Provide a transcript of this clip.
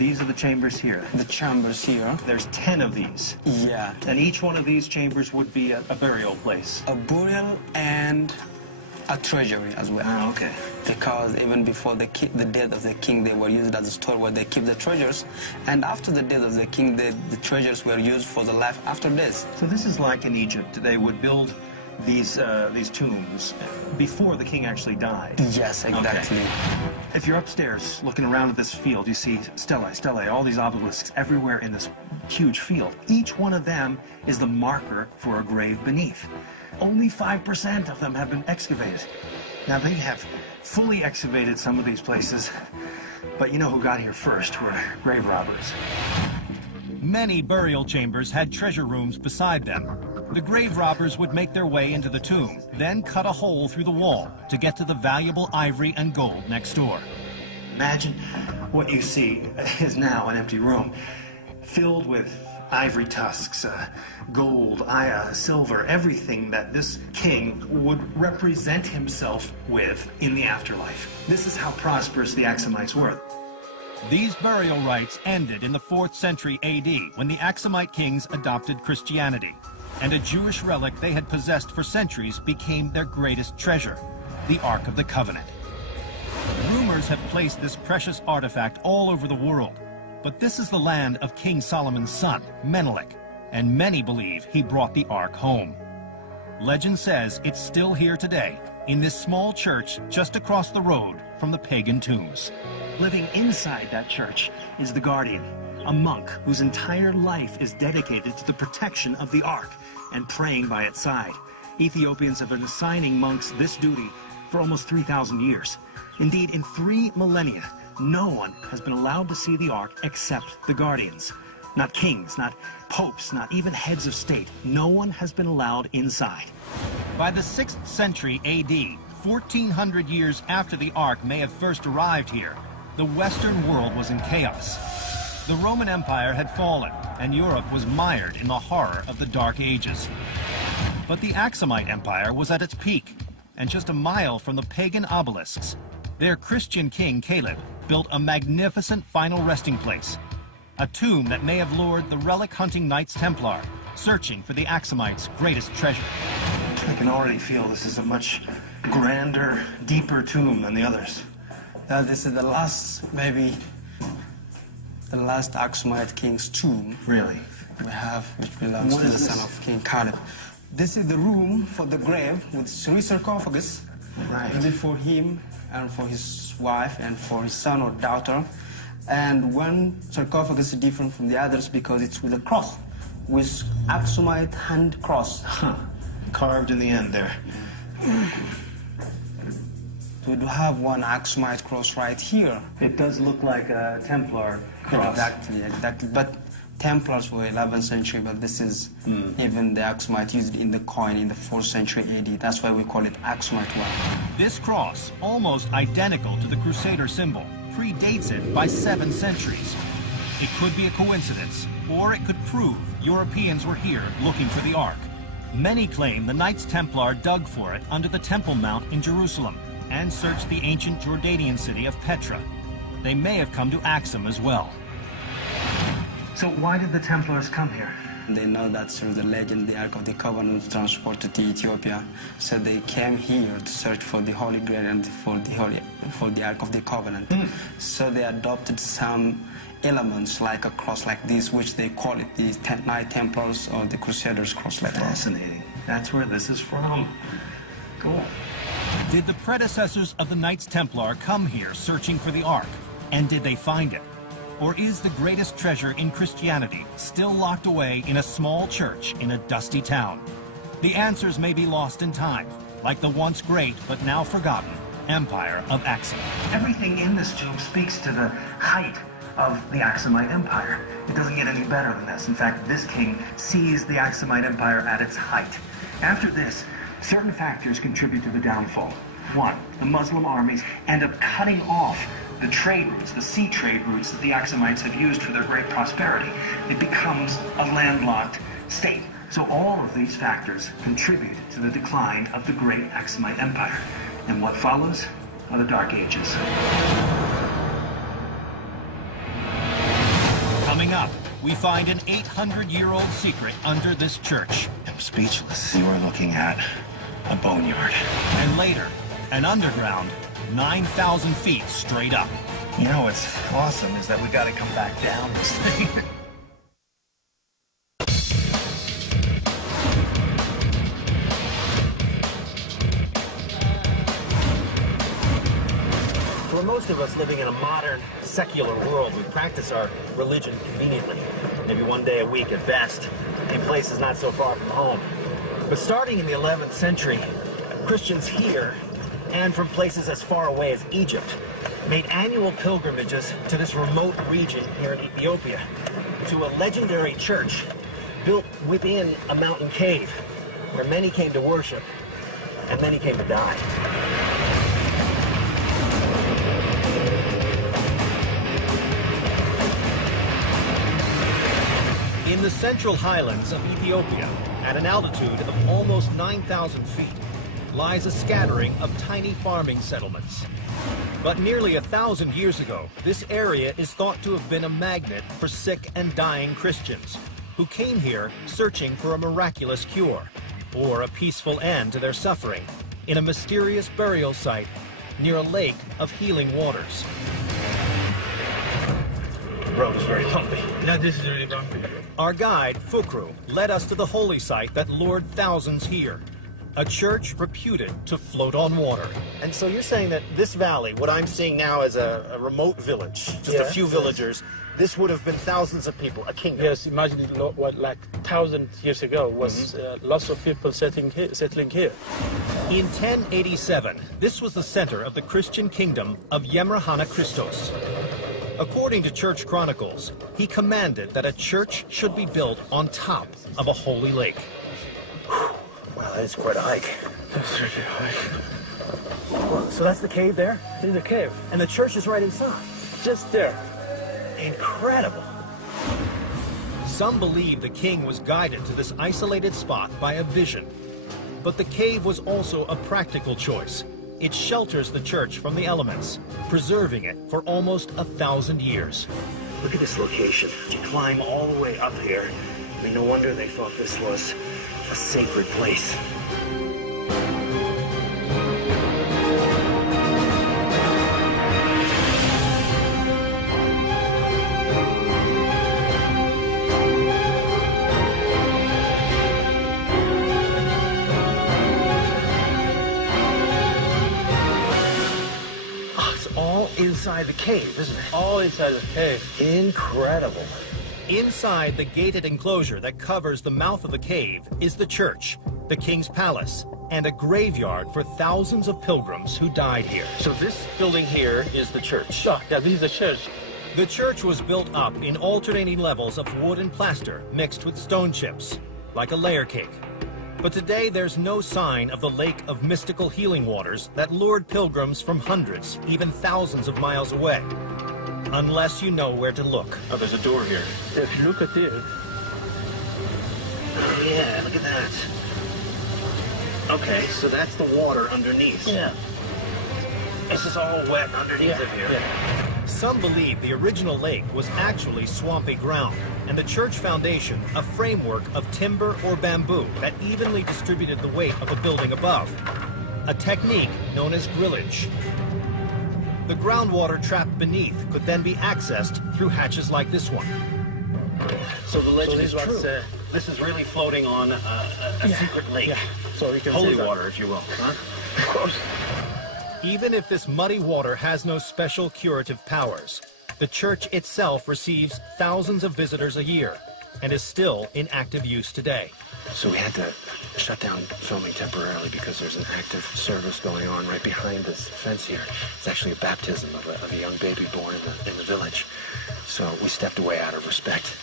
these are the chambers here. The chambers here. There's 10 of these. Yeah. And each one of these chambers would be a burial place. A burial and a treasury as well. Ah, okay. Because even before the death of the king, they were used as a store where they keep the treasures. And after the death of the king, the treasures were used for the life after death. So this is like in Egypt. They would build these tombs before the king actually died. Yes, exactly. Okay. If you're upstairs looking around at this field, you see stelae, all these obelisks everywhere in this huge field. Each one of them is the marker for a grave beneath. Only 5% of them have been excavated. Now, they have fully excavated some of these places, but you know who got here first were grave robbers. Many burial chambers had treasure rooms beside them. The grave robbers would make their way into the tomb, then cut a hole through the wall to get to the valuable ivory and gold next door. Imagine what you see is now an empty room filled with ivory tusks, gold, silver, everything that this king would represent himself with in the afterlife. This is how prosperous the Axumites were. These burial rites ended in the 4th century AD when the Axumite kings adopted Christianity, and a Jewish relic they had possessed for centuries became their greatest treasure, the Ark of the Covenant. Rumors have placed this precious artifact all over the world, but this is the land of King Solomon's son, Menelik, and many believe he brought the Ark home. Legend says it's still here today, in this small church just across the road from the pagan tombs. Living inside that church is the guardian, a monk whose entire life is dedicated to the protection of the Ark and praying by its side. Ethiopians have been assigning monks this duty for almost 3,000 years. Indeed, in 3 millennia, no one has been allowed to see the Ark except the guardians. Not kings, not popes, not even heads of state. No one has been allowed inside. By the 6th century AD, 1,400 years after the Ark may have first arrived here, the Western world was in chaos. The Roman Empire had fallen, and Europe was mired in the horror of the Dark Ages. But the Axumite Empire was at its peak, and just a mile from the pagan obelisks, their Christian king Caleb built a magnificent final resting place, a tomb that may have lured the relic-hunting Knights Templar, searching for the Axumites' greatest treasure. I can already feel this is a much grander, deeper tomb than the others. This is the last, maybe, the last Axumite king's tomb. Really? We have, which belongs to the son of King Caleb. This is the room for the grave with 3 sarcophagus. Right. This is for him and for his wife and for his son or daughter. And one sarcophagus is different from the others because it's with a cross, with Axumite hand cross. Huh. Carved in the end there. We do have one Axumite cross right here. It does look like a Templar cross. Exactly. But Templars were 11th century, but this is even the Axumite used in the coin in the 4th century AD. That's why we call it Axumite one. This cross, almost identical to the Crusader symbol, predates it by 7 centuries. It could be a coincidence, or it could prove Europeans were here looking for the Ark. Many claim the Knights Templar dug for it under the Temple Mount in Jerusalem and searched the ancient Jordanian city of Petra. They may have come to Axum as well. So why did the Templars come here? They know that through the legend, the Ark of the Covenant was transported to Ethiopia. So they came here to search for the Holy Grail and for the Ark of the Covenant. So they adopted some elements like a cross like this, which they call it the Knight Templars or the Crusaders cross like that. Fascinating. That's where this is from. Cool. Did the predecessors of the Knights Templar come here searching for the Ark? And did they find it? Or is the greatest treasure in Christianity still locked away in a small church in a dusty town? The answers may be lost in time, like the once great but now forgotten Empire of Axum. Everything in this tomb speaks to the height of the Axumite Empire. It doesn't get any better than this. In fact, this king sees the Axumite Empire at its height. After this, certain factors contribute to the downfall. One, the Muslim armies end up cutting off the trade routes, the sea trade routes that the Axumites have used for their great prosperity. It becomes a landlocked state. So all of these factors contribute to the decline of the great Axumite Empire. And what follows are the Dark Ages. up, we find an 800-year-old secret under this church. I'm speechless. You are looking at a boneyard. And later, an underground 9,000 feet straight up. You know what's awesome is that we got to come back down this thing. For most of us living in a modern, secular world, we practice our religion conveniently. Maybe one day a week at best, in places not so far from home. But starting in the 11th century, Christians here, and from places as far away as Egypt, made annual pilgrimages to this remote region here in Ethiopia, to a legendary church built within a mountain cave, where many came to worship, and many came to die. In the central highlands of Ethiopia, at an altitude of almost 9,000 feet, lies a scattering of tiny farming settlements. But nearly 1,000 years ago, this area is thought to have been a magnet for sick and dying Christians who came here searching for a miraculous cure or a peaceful end to their suffering in a mysterious burial site near a lake of healing waters. The road is very bumpy. Yeah, this is really bumpy. Our guide, Fukru, led us to the holy site that lured thousands here, a church reputed to float on water. And so you're saying that this valley, what I'm seeing now as a remote village, just a few villagers, this would have been thousands of people, a kingdom. Yes, imagine what like 1,000 years ago was lots of people settling here. In 1087, this was the center of the Christian kingdom of Yemrahana Christos. According to church chronicles, he commanded that a church should be built on top of a holy lake. Wow, that is quite a hike. That's really high. So that's the cave there? This is a cave. And the church is right inside. Just there. Incredible. Some believe the king was guided to this isolated spot by a vision. But the cave was also a practical choice. It shelters the church from the elements, preserving it for almost 1,000 years. Look at this location. You climb all the way up here. I mean, no wonder they thought this was a sacred place. Inside the cave, isn't it? All inside the cave. Incredible. Inside the gated enclosure that covers the mouth of the cave is the church, the king's palace, and a graveyard for thousands of pilgrims who died here. So this building here is the church. Oh, yeah, this is the church. The church was built up in alternating levels of wood and plaster mixed with stone chips, like a layer cake. But today there's no sign of the lake of mystical healing waters that lured pilgrims from hundreds, even thousands of miles away. Unless you know where to look. Oh, there's a door here. If you look at it. Oh, yeah, look at that. Okay, so that's the water underneath. Yeah. This is all wet underneath of here. Yeah. Some believe the original lake was actually swampy ground, and the church foundation a framework of timber or bamboo that evenly distributed the weight of the building above, a technique known as grillage. The groundwater trapped beneath could then be accessed through hatches like this one. So the legend this is true. was, This is really floating on a secret lake. Yeah. So we can Holy see that. water, if you will. Huh? Of course. Even if this muddy water has no special curative powers, the church itself receives thousands of visitors a year and is still in active use today. So we had to shut down filming temporarily because there's an active service going on right behind this fence here. It's actually a baptism of a young baby born in the village. So we stepped away out of respect.